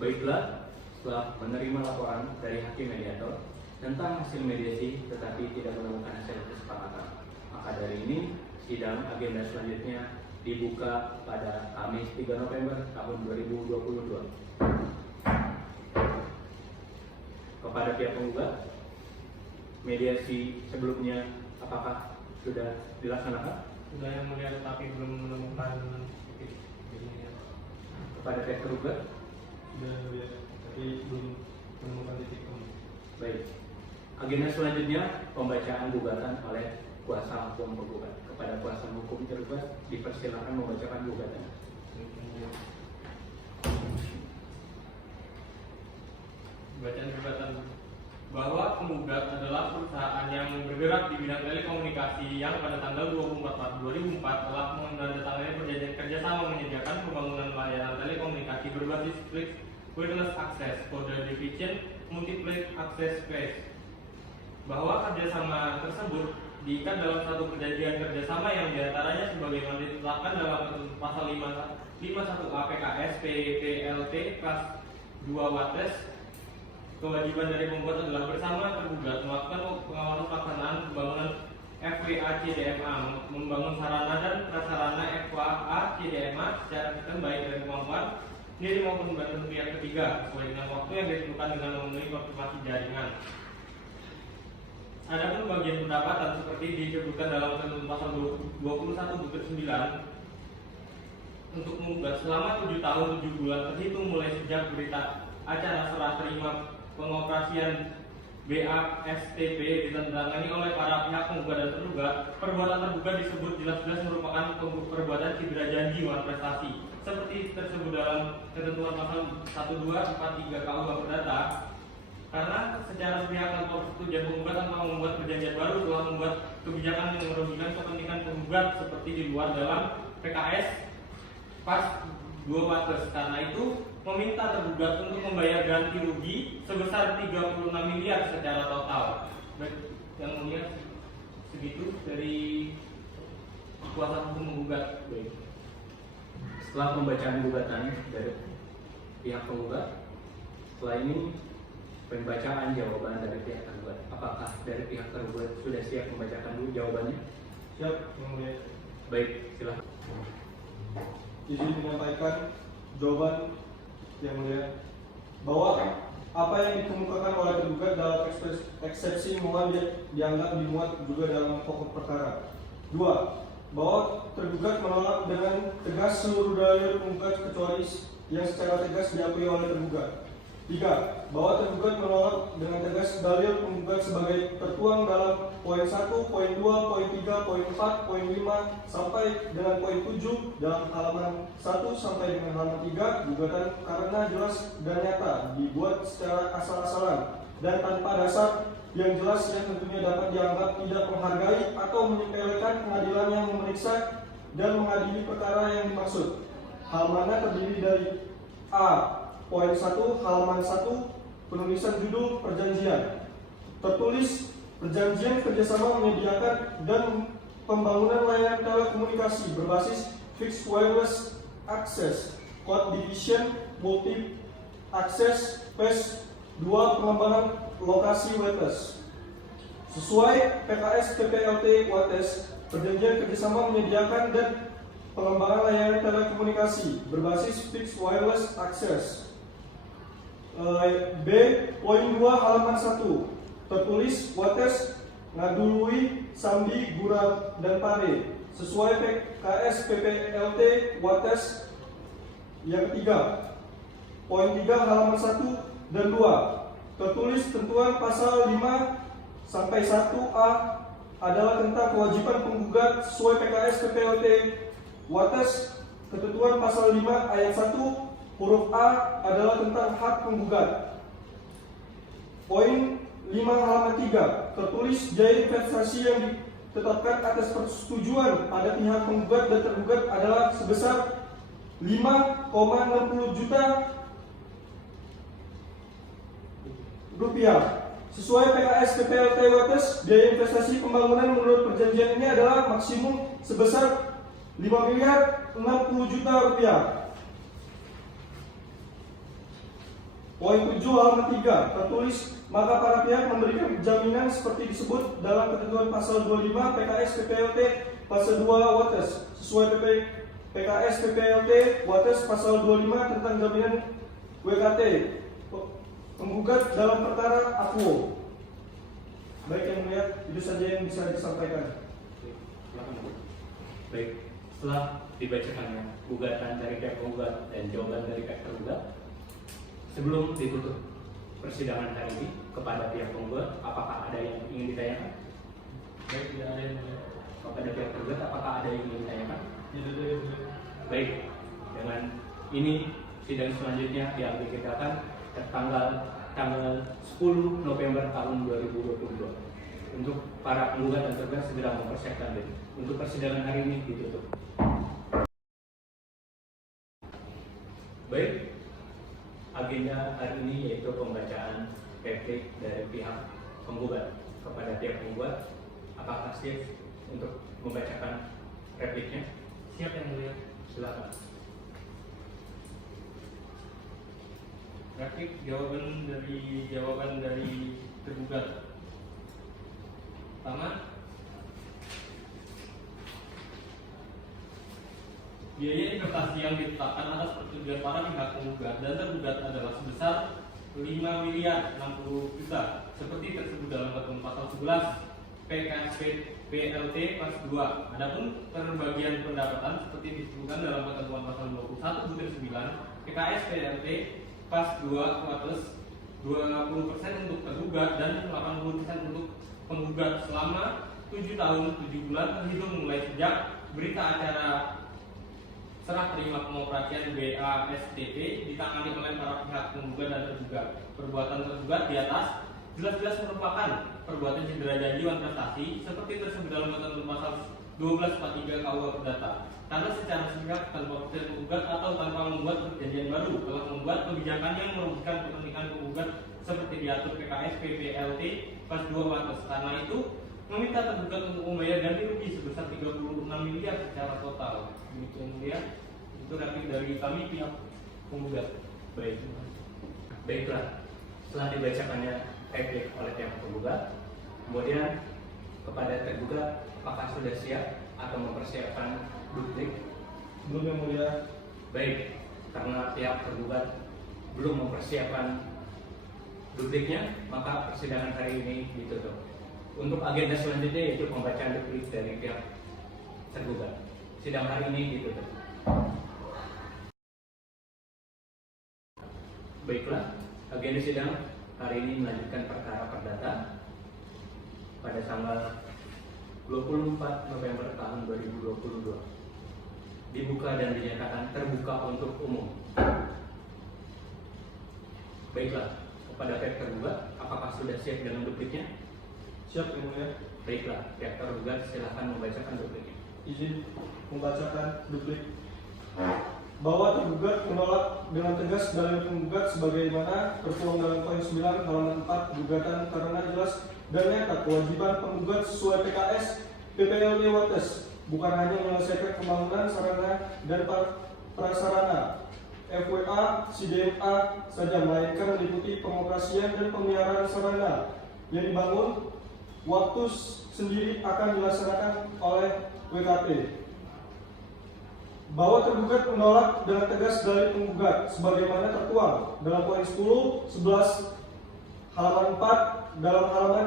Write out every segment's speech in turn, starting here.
Baiklah, setelah menerima laporan dari hakim mediator tentang hasil mediasi tetapi tidak menemukan hasil kesepakatan, maka dari ini sidang agenda selanjutnya dibuka pada Kamis 3 November tahun 2022. Kepada pihak penggugat, mediasi sebelumnya apakah sudah dilaksanakan? Sudah yang mulia, tetapi belum menemukan titik. Kepada pihak tergugat? Sudah yang mulia, tapi belum menemukan titik. Baik. Agenda selanjutnya pembacaan gugatan oleh kuasa hukum penggugat. Kepada kuasa hukum tergugat dipersilakan membacakan gugatan. Bacaan gugatan bahwa penggugat adalah perusahaan yang bergerak di bidang telekomunikasi yang pada tanggal 24 Maret 2004 telah menandatangani perjanjian kerjasama menyediakan pembangunan layanan telekomunikasi berbasis fixed wireless access kode division multiplexed access space. Bahwa kerjasama tersebut diikat dalam satu perjanjian kerjasama yang diantaranya sebagaimana ditetapkan dalam pasal 51A PKS PPLT kelas 2 Wates. Kewajiban dari pembuat adalah bersama tergugat melakukan pengawasan pelaksanaan pembangunan FWA CDMA, membangun sarana dan prasarana FWA CDMA secara sistem baik dari kemampuan sendiri maupun membantu pihak ketiga sesuai dengan waktu yang ditentukan dengan memenuhi konfirmasi jaringan. Adapun bagian pendapatan seperti disebutkan dalam ketentuan pasal 21 butir 9 untuk penggugat selama 7 tahun 7 bulan terhitung mulai sejak berita acara serah terima pengoperasian BASTP ditandatangani oleh para pihak penggugat dan tergugat. Perbuatan tergugat disebut jelas-jelas merupakan perbuatan cedera janji prestasi seperti tersebut dalam ketentuan pasal 1243 KUH Perdata. Karena secara sepihak tanpa persetujuan penggugat tanpa membuat perjanjian baru telah membuat kebijakan yang merugikan kepentingan penggugat seperti di luar dalam PKS pas 2 Wates. Karena itu meminta tergugat untuk membayar ganti rugi sebesar 36 miliar secara total. Baik, yang mulia segitu dari kuasa hukum menggugat. Baik. Setelah pembacaan gugatan dari pihak penggugat, setelah ini pembacaan jawaban dari pihak tergugat. Apakah dari pihak tergugat sudah siap membacakan dulu jawabannya? Siap, yang mulia. Baik, silakan. Izin menyampaikan jawaban yang mulia bahwa apa yang dikemukakan oleh tergugat dalam eksepsi mohon dianggap dimuat juga dalam pokok perkara. 2. Bahwa tergugat menolak dengan tegas seluruh dalil penggugat kecuali yang secara tegas diakui oleh tergugat. 3. Bahwa tergugat menolak dengan tegas dalil penggugat sebagai tertuang dalam poin 1, poin 2, poin 3, poin 4, poin 5 sampai dengan poin 7 dalam halaman 1 sampai dengan halaman 3 gugatan karena jelas dan nyata dibuat secara asal-asalan dan tanpa dasar yang jelas yang tentunya dapat dianggap tidak menghargai atau menyepelekan pengadilan yang memeriksa dan mengadili perkara yang dimaksud. Hal mana terdiri dari A. Poin 1 halaman 1 penulisan judul perjanjian. Tertulis perjanjian kerjasama menyediakan dan pembangunan layanan telekomunikasi berbasis fixed wireless access code division multi access phase 2 pengembangan lokasi Wates. Sesuai PKS PPLT Wates, perjanjian kerjasama menyediakan dan pengembangan layanan telekomunikasi berbasis fixed wireless access. B. Poin 2 halaman 1 tertulis Wates ngadului Sambi Gura dan Pare sesuai PKS PPLT Wates. Yang ketiga, poin 3 halaman 1 dan 2 tertulis tentuan pasal 5 sampai 1A adalah tentang kewajiban penggugat sesuai PKS PPLT Wates. Ketentuan pasal 5 ayat 1 huruf A adalah tentang hak penggugat. Poin 5 halaman 3 tertulis biaya investasi yang ditetapkan atas persetujuan pada pihak penggugat dan tergugat adalah sebesar 5,60 juta rupiah. Sesuai PKS PPLT Wates, biaya investasi pembangunan menurut perjanjian ini adalah maksimum sebesar 5 miliar 60 juta rupiah. Poin 7 halaman 3 tertulis, maka para pihak memberikan jaminan seperti disebut dalam ketentuan pasal 25 PKS PPLT pasal 2 Wates sesuai PKS PPLT Wates pasal 25 tentang jaminan WKT penggugat dalam perkara akuo. Baik yang mulia, itu saja yang bisa disampaikan. Baik, setelah dibacakannya gugatan dari pihak penggugat dan jawaban dari pihak tergugat, sebelum ditutup persidangan hari ini kepada pihak penggugat, apakah ada yang ingin ditanyakan? Baik, tidak ada yang mulia. Kepada pihak tergugat, apakah ada yang ingin ditanyakan? Tidak ada yang mulia. Baik, dengan ini sidang selanjutnya diambil tindakan tanggal 10 November tahun 2022. Untuk para penggugat dan tergugat segera mempersiapkan diri. Untuk persidangan hari ini ditutup. Baik, agenda hari ini yaitu pembacaan replik dari pihak penggugat kepada pihak penggugat. Apakah siap untuk membacakan repliknya? Siap yang mulia. Silakan. Replik jawaban dari tergugat. Pertama, biaya investasi yang ditetapkan atas persetujuan para pihak penggugat dan tergugat adalah sebesar 5 miliar 60 juta seperti tersebut dalam ketentuan pasal 11 PKS PLT pas 2. Adapun pembagian pendapatan seperti disebutkan dalam ketentuan pasal 21 butir 9 PKS PLT pas 2 Wates 20% untuk tergugat dan 80% untuk penggugat selama 7 tahun 7 bulan terhitung mulai sejak berita acara serah terima pengoperasian BASTP ditangani oleh para pihak penggugat dan tergugat. Perbuatan tergugat di atas jelas-jelas merupakan perbuatan cedera janji wan prestasi seperti tersebut dalam ketentuan pasal 1243 KUH Perdata. Karena secara sepihak tanpa penggugat atau tanpa membuat perjanjian baru telah membuat kebijakan yang merugikan kepentingan penggugat seperti diatur PKS PPLT pas 2 Wates. Karena itu meminta tergugat untuk membayar ganti rugi sebesar 36 miliar secara total. Demikian mulia, itu replik dari kami pihak penggugat. Baiklah, setelah dibacakannya replik oleh pihak penggugat, kemudian kepada tergugat, apakah sudah siap atau mempersiapkan duplik? Belum yang mulia. Baik, karena pihak tergugat belum mempersiapkan dupliknya, maka persidangan hari ini ditutup. Untuk agenda selanjutnya yaitu pembacaan duplik dari pihak tergugat. Sidang hari ini ditutup. Baiklah, agenda sidang hari ini melanjutkan perkara perdata pada tanggal 24 November tahun 2022. Dibuka dan dinyatakan terbuka untuk umum. Baiklah, kepada pihak tergugat, apakah sudah siap dengan dupliknya? Siap yang mulia. Baiklah, pihak tergugat silakan membacakan dupliknya. Izin membacakan duplik. Bahwa tergugat menolak dengan tegas dalil penggugat sebagaimana tertuang dalam poin 9 halaman 4 gugatan karena jelas dan nyata kewajiban penggugat sesuai PKS PPLT Wates bukan hanya menyelesaikan pembangunan sarana dan prasarana FWA, CDMA saja, melainkan meliputi pengoperasian dan pemeliharaan sarana yang dibangun waktu sendiri akan dilaksanakan oleh WKT. Bahwa tergugat menolak dengan tegas dari penggugat sebagaimana tertuang dalam poin 10, 11, halaman 4 dalam halaman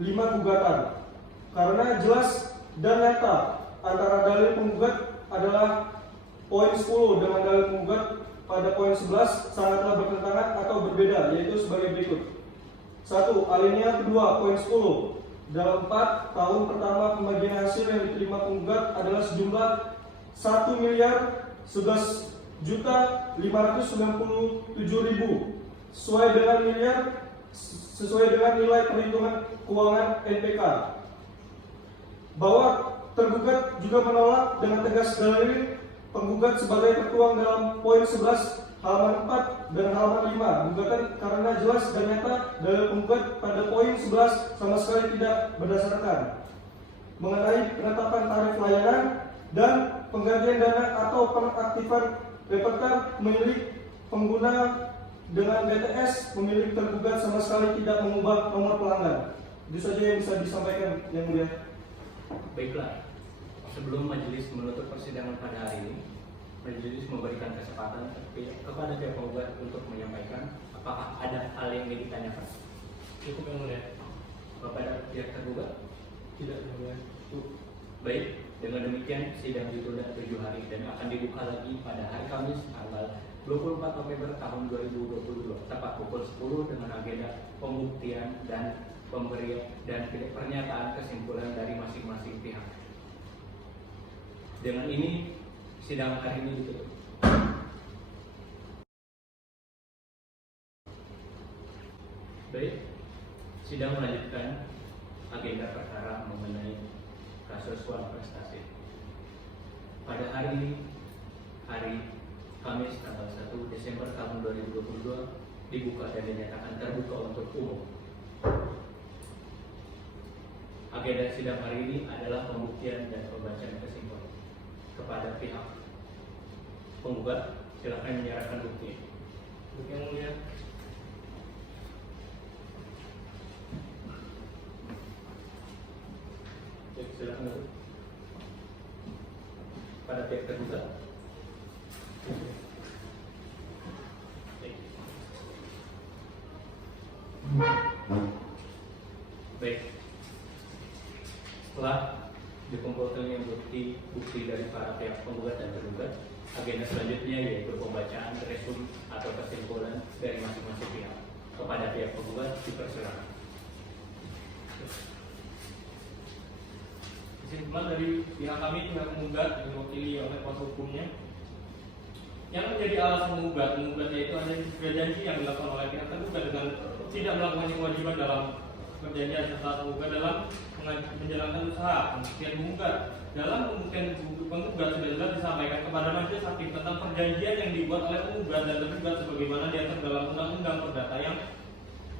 5 gugatan. Karena jelas dan nyata antara dalil penggugat adalah poin 10 dengan dalil penggugat pada poin 11 sangatlah bertentangan atau berbeda, yaitu sebagai berikut. 1. Alinea kedua poin 10. Dalam 4 tahun pertama pembagian hasil yang diterima penggugat adalah sejumlah 1 miliar 11 juta 597 ribu sesuai dengan nilai perhitungan keuangan NPK. Bahwa tergugat juga menolak dengan tegas dalil penggugat sebagai tertuang dalam poin 11 halaman 4 dan halaman 5 gugatan karena jelas dan nyata dalil penggugat pada poin 11 sama sekali tidak berdasarkan mengenai penetapan tarif layanan dan penggantian dana atau penaktifan repertoire milik pengguna dengan BTS pemilik tergugat sama sekali tidak mengubah nomor pelanggan. Itu saja yang bisa disampaikan, Yang Mulia. Baiklah, sebelum majelis menutup persidangan pada hari ini, majelis memberikan kesempatan kepada pihak penggugat untuk menyampaikan apakah ada hal yang ingin ditanyakan. Cukup Yang Mulia. Kepada pihak tergugat? Tidak, Yang Mulia. Baik, dengan demikian sidang ditunda 7 hari dan akan dibuka lagi pada hari Kamis tanggal 24 November tahun 2022 tepat pukul 10 dengan agenda pembuktian dan pemberian dan pernyataan kesimpulan dari masing-masing pihak. Dengan ini sidang hari ini ditutup. Baik, sidang melanjutkan agenda perkara mengenai kasus suap prestasi. Pada hari ini, hari Kamis tanggal 1 Desember tahun 2022 dibuka dan dinyatakan terbuka untuk umum. Agenda sidang hari ini adalah pembuktian dan pembacaan kesimpulan. Kepada pihak penggugat, silakan menyerahkan bukti. Bukti Yang Mulia. Silakan dulu. Pada pihak tergugat. Baik. Setelah dikumpulkannya bukti dari para pihak penggugat dan tergugat, agenda selanjutnya yaitu pembacaan resum atau kesimpulan dari masing-masing pihak. Kepada pihak penggugat dipersilakan. Kesimpulan dari pihak kami, pihak penggugat yang diwakili oleh kuasa hukumnya, yang menjadi alasan menggugat yaitu hanya janji yang dilakukan oleh pihak tergugat dengan tidak melakukan kewajiban dalam perjanjian serta penggugat dalam menjalankan usaha pembuktian menggugat. Dalam pembuktian penggugat sudah jelas disampaikan kepada majelis hakim tentang perjanjian yang dibuat oleh penggugat dan tergugat sebagaimana diatur dalam undang-undang perdata yang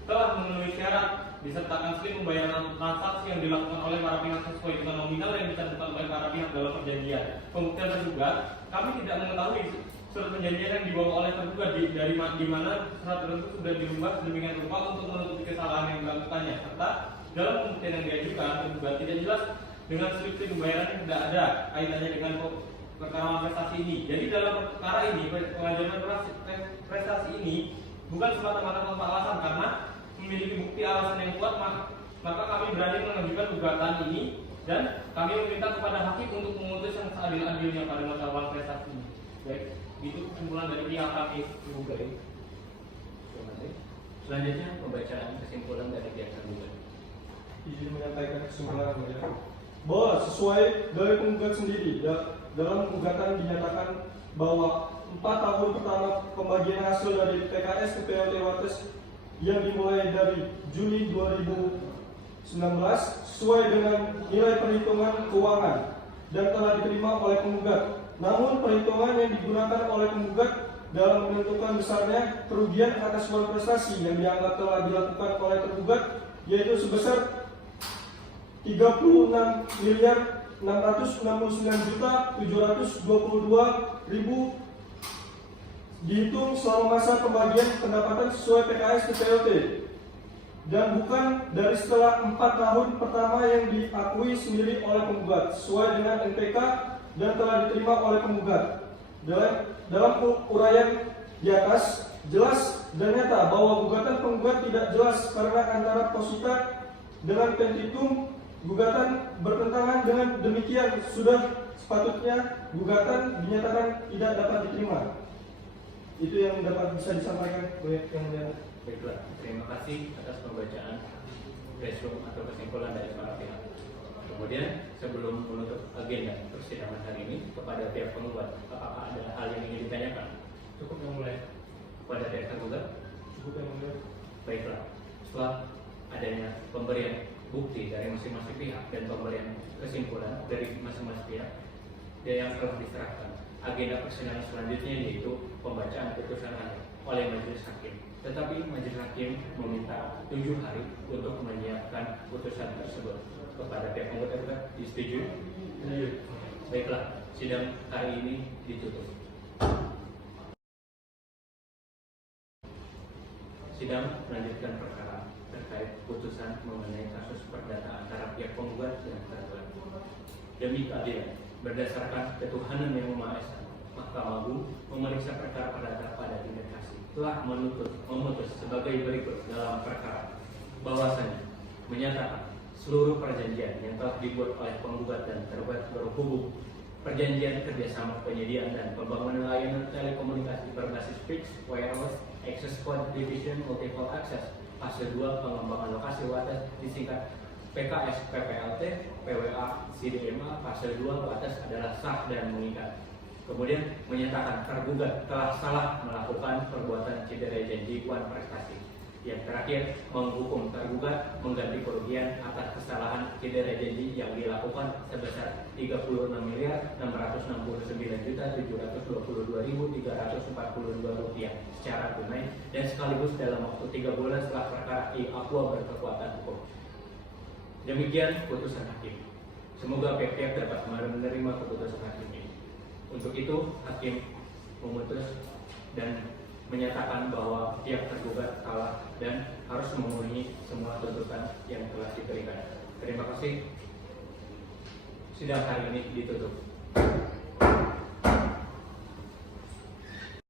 telah memenuhi syarat disertakan slip pembayaran transaksi yang dilakukan oleh para pihak sesuai dengan nominal yang dicantumkan oleh para pihak dalam perjanjian. Pembuktian tergugat, kami tidak mengetahui surat perjanjian yang dibawa oleh tergugat di mana surat tersebut sudah dirubah sedemikian rupa untuk menutupi kesalahan yang dilakukannya. Serta dalam pembuktian yang diajukan, tergugat tidak jelas dengan slip pembayaran yang tidak ada kaitannya dengan perkara prestasi ini. Jadi dalam perkara ini, pengajuan prestasi ini bukan semata-mata tanpa alasan karena memiliki bukti alasan yang kuat, maka kami berani mengajukan gugatan ini dan kami meminta kepada hakim untuk memutus yang seadil-adilnya pada masalah prestasi ini. Baik, itu kesimpulan dari pihak kami. Selanjutnya pembacaan kesimpulan dari pihak tergugat. Izin menyampaikan kesimpulan bahwa sesuai dari penggugat sendiri dalam gugatan dinyatakan bahwa 4 tahun pertama pembagian hasil dari PKS ke PLT Wates yang dimulai dari Juli 2019 sesuai dengan nilai perhitungan keuangan dan telah diterima oleh penggugat. Namun perhitungan yang digunakan oleh penggugat dalam menentukan besarnya kerugian atas suatu prestasi yang dianggap telah dilakukan oleh tergugat yaitu sebesar 36.669.722.000 dihitung selama masa pembagian pendapatan sesuai PKS ke PLT dan bukan dari setelah 4 tahun pertama yang diakui sendiri oleh penggugat sesuai dengan NPK dan telah diterima oleh penggugat. Dalam uraian di atas jelas dan nyata bahwa gugatan penggugat tidak jelas karena antara posita dengan petitum gugatan bertentangan. Dengan demikian sudah sepatutnya gugatan dinyatakan tidak dapat diterima. Itu yang dapat bisa disampaikan oleh Yang Mulia. Baiklah, terima kasih atas pembacaan resum atau kesimpulan dari para pihak. Kemudian sebelum menutup agenda persidangan hari ini kepada pihak penggugat, apakah ada hal yang ingin ditanyakan? Cukup Yang Mulia. Kepada pihak tergugat? Cukup Yang Mulia. Baiklah, setelah adanya pemberian bukti dari masing-masing pihak dan pemberian kesimpulan dari masing-masing pihak yang telah diserahkan, agenda persidangan selanjutnya yaitu pembacaan putusan akhir oleh majelis hakim. Tetapi majelis hakim meminta 7 hari untuk menyiapkan putusan tersebut. Kepada pihak penggugat disetujui? Baiklah, sidang hari ini ditutup. Sidang melanjutkan perkara terkait putusan mengenai kasus perdata antara pihak penggugat dan tergugat. Demi keadilan, berdasarkan ketuhanan yang Maha Esa, Mahkamah Agung memeriksa perkara perdata pada tingkat kasasi telah memutus sebagai berikut dalam perkara bahwasanya menyatakan seluruh perjanjian yang telah dibuat oleh penggugat dan tergugat berhubung perjanjian kerjasama penyediaan dan pembangunan layanan telekomunikasi berbasis fixed wireless access code division multiple access fase 2 pengembangan lokasi WATAS disingkat PKS PPLT PWA CDMA fase 2 WATAS adalah sah dan mengikat. Kemudian menyatakan tergugat telah salah melakukan perbuatan cedera janji wan prestasi. Yang terakhir, menghukum tergugat mengganti kerugian atas kesalahan cedera janji yang dilakukan sebesar Rp36.609.722.342 secara tunai dan sekaligus dalam waktu 3 bulan setelah perkara Aqua berkekuatan hukum. Demikian putusan hakim. Semoga pihak-pihak dapat menerima keputusan hakim ini. Untuk itu, hakim memutus dan menyatakan bahwa pihak tergugat kalah dan harus memenuhi semua tuntutan yang telah diberikan. Terima kasih. Sidang hari ini ditutup.